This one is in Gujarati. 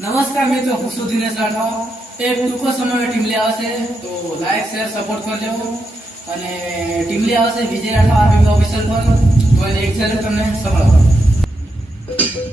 નમસ્કાર મિત્રો, હું છું દિનેશ રાઠવા। એક ટૂંકો સમયમાં ટીમલી આવશે તો લાઈક શેર સપોર્ટ કરજો અને ટીમલી આવશે વિજય રાઠવા આરબીબી ઓફિશિયલ પર તો એક છેલ્લે તમને સંભળાવો।